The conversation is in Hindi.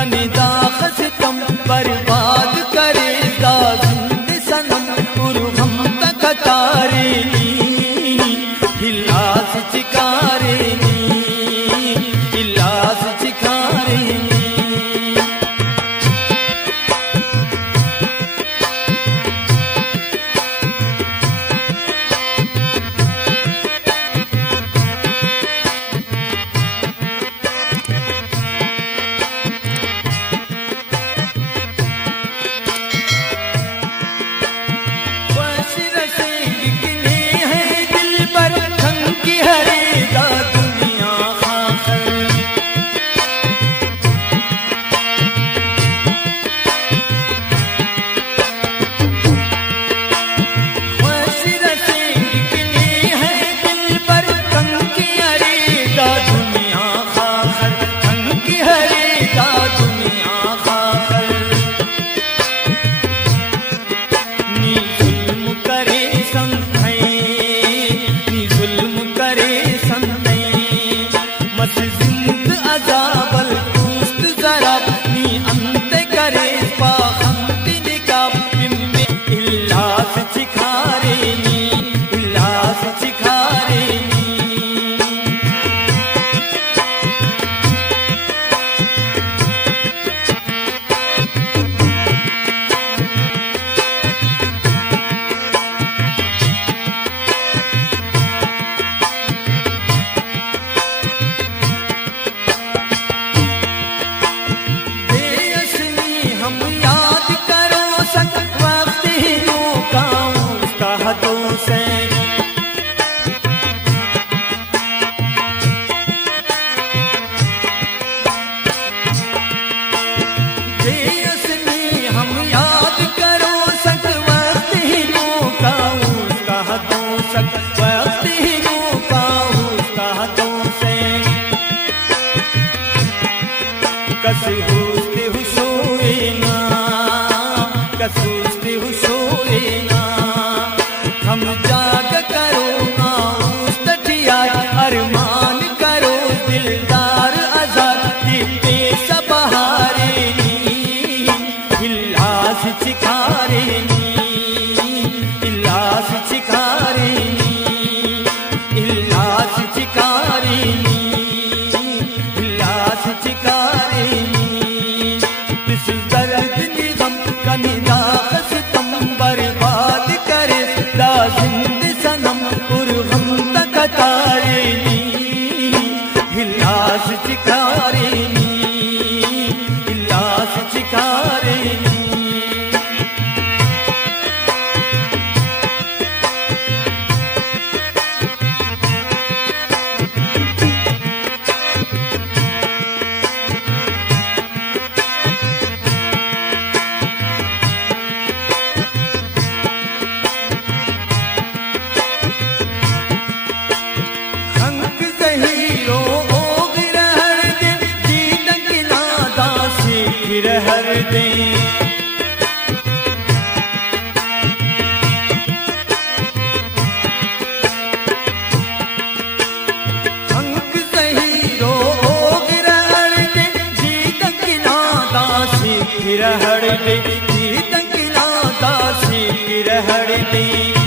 कनिदा खसतम बर्बाद करे दा जिंद सनम उर्गम तक तारे हिलास चिकारे हिलास चिकारे हम जाग करो अरमान करो दिलदार आजाद दीपे सबहारे हिलास चिकारे हिलास चिकारे हिलास चिकारे हिलास चिकारे इस दर्द निगम कनिदा खसतम बर्बाद करे दा जिंद सनम उर्गम तक तारे हिलास चिकारे हिलास चिकारे हर दे हंक सही रोग रहर दे जी तक नादा सी फिर हर दे जी तक नादा सी फिर हर दे